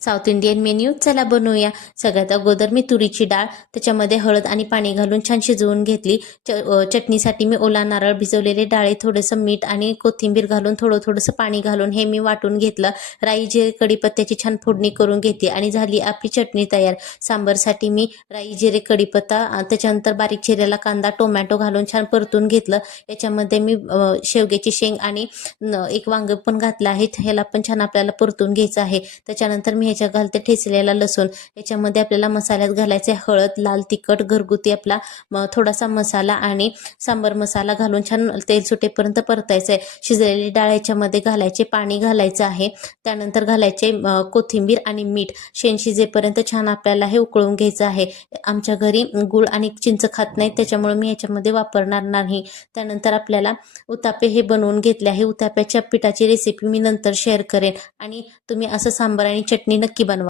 South Indian menu चला बनवूया। सगळ्यात अगोदर मी तुरीची डाळ त्याच्यामध्ये हळद आणि पाणी घालून छान शिजवून घेतली। चटणीसाठी मी ओला नारळ भिजवलेले डाळी, थोडंसं मीठ आणि कोथिंबीर घालून थोडंसं पाणी घालून हे मी वाटून घेतलं। राई जिरे कढीपत्त्याची छान फोडणी करून घेतली आणि झाली आपली चटणी तयार। सांबरसाठी मी राई जिरे कढीपत्ता, त्याच्यानंतर बारीक चिरलेला कांदा, टोमॅटो घालून छान परतून घेतलं। याच्यामध्ये मी शेवग्याची शेंग आणि एक वांग पण घातलं आहे। ह्याला पण छान आपल्याला परतून घ्यायचं आहे। त्याच्यानंतर मी ह्याच्या घालते ठेचलेला लसूण। याच्यामध्ये आपल्याला मसाल्यात घालायचे हळद, लाल तिखट, घरगुती आपला थोडासा मसाला आणि सांबर मसाला घालून छान तेल सुटेपर्यंत परतायचं आहे। शिजलेली डाळ याच्यामध्ये घालायचे, पाणी घालायचं आहे। त्यानंतर घालायचे कोथिंबीर आणि मीठ। शेण शिजेपर्यंत छान आपल्याला हे उकळून घ्यायचं आहे। आमच्या घरी गुळ आणि चिंच खात नाहीत, त्याच्यामुळे मी याच्यामध्ये वापरणार नाही। त्यानंतर आपल्याला उत्तापे हे बनवून घेतले आहे। उत्ताप्याच्या पिठाची रेसिपी मी नंतर शेअर करेन आणि तुम्ही असं सांबर आणि चटणी नक्की बनवा।